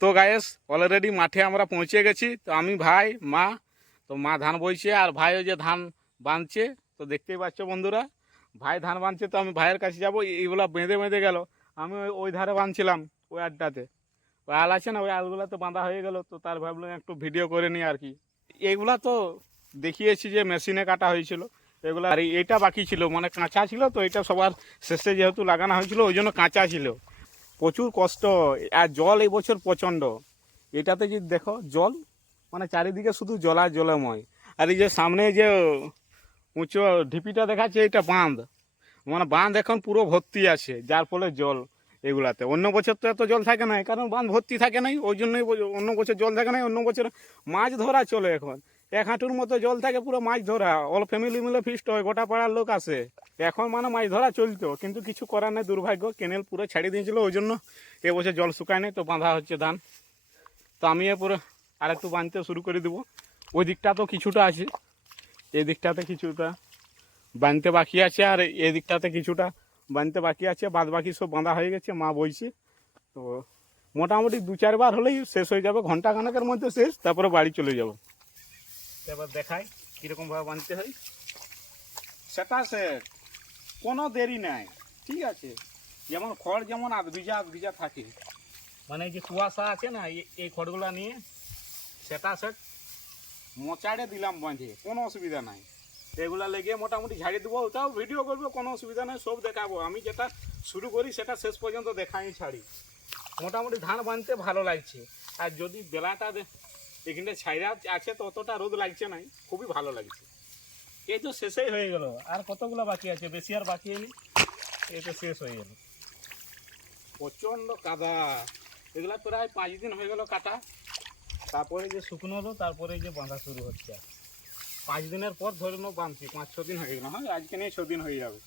তো guys already মাঠে আমরা পৌঁছে গেছি। তো আমি ভাই মা, তো মা ধান বইছে আর ভাই ওই যে ধান বাঁধছে। তো দেখতেই পাচ্ছ বন্ধুরা, ভাই ধান বাঁধছে, তো আমি ভাইয়ের কাছে যাবো। এইগুলা বেঁধে বেঁধে গেল, আমি ওই ধারে বাঁধছিলাম, ওই আড্ডাতে ওই আল আছে না, ওই আলগুলা তো বাঁধা হয়ে গেল। তো তার ভাবলাম একটু ভিডিও করে নিই আর কি। এইগুলা তো দেখিয়েছি যে মেশিনে কাটা হয়েছিল এগুলা, আর এইটা বাকি ছিল, মানে কাঁচা ছিল। তো এটা সবার শেষে যেহেতু লাগানো হয়েছিল ওই জন্য কাঁচা ছিল। প্রচুর কষ্ট, আর জল এই বছর প্রচণ্ড। এটাতে যদি দেখো জল, মানে চারিদিকে শুধু জলা জলময়। আর এই যে সামনে যে উঁচু ঢিপিটা দেখাচ্ছে, এটা বাঁধ, মানে বাঁধ এখন পুরো ভর্তি আছে, যার ফলে জল এগুলাতে। অন্য বছর তো এত জল থাকে না, কারণ বাঁধ ভর্তি থাকে নাই, ওই জন্যই অন্য বছর জল থাকে না। অন্য বছর মাছ ধরা চলে, এখন 1 হাঁটুর মতো জল থাকে, পুরো মাছ ধরা। অল ফ্যামিলি মিলে ফিস্ট হয়, গোটা পাড়ার লোক আসে। এখন মানে মাছ ধরা চলতো, কিন্তু কিছু করার নেই, দুর্ভাগ্য কেনেল পুরো ছাড়িয়ে দিয়েছিল, ওই জন্য এবছর জল শুকায় নেই। তো বাঁধা হচ্ছে ধান। তো আমি পুরো আর একটু বাঁধতে শুরু করে দেবো। ওই দিকটা তো কিছুটা আছে, এই দিকটাতে কিছুটা বাঁধতে বাকি আছে, আর এই দিকটাতে কিছুটা বাঁধতে বাকি আছে। বাদ বাকি সব বাঁধা হয়ে গেছে, মা বইছে। তো মোটামুটি 2-4 বার হলেই শেষ হয়ে যাবে, ঘন্টা খানেকের মধ্যে শেষ, তারপরে বাড়ি চলে যাব। এবার দেখাই কীরকমভাবে বাঁধতে হয়। সেটা সে কোনো দেরি নাই, ঠিক আছে। যেমন খড় যেমন আধ ভিজা থাকে, মানে এই যে কুয়াশা আছে না, এই খড়গুলা নিয়ে সেটা সে মোচাড়ে দিলাম বাঁধে, কোনো অসুবিধা নাই। এগুলা লেগে মোটামুটি ঝাড়িয়ে দেবো, ওটাও ভিডিও করবো, কোনো অসুবিধা নেই, সব দেখাবো। আমি যেটা শুরু করি সেটা শেষ পর্যন্ত দেখাই ছাড়ি। মোটামুটি ধান বাঁধতে ভালো লাগছে। আর যদি বেলাটা এখানটা ছাইরা আছে, তো অতটা রোদ লাগছে না, খুবই ভালো লাগছে। এই তো শেষই হয়ে গেল, আর কতগুলো বাকি আছে, বেশি আর বাকি নেই, এই তো শেষ হয়ে গেল। প্রচণ্ড কাদা, এগুলা প্রায় 5 দিন হয়ে গেল কাটা, তারপরে যে শুকনো হলো, তারপরে যে বাঁধা শুরু হচ্ছে। 5 দিনের পর ধরে নাও বাঁধছি, 5-6 দিন হয়ে গেল। হ্যাঁ, আজকে নিয়ে 6 দিন হয়ে যাবে।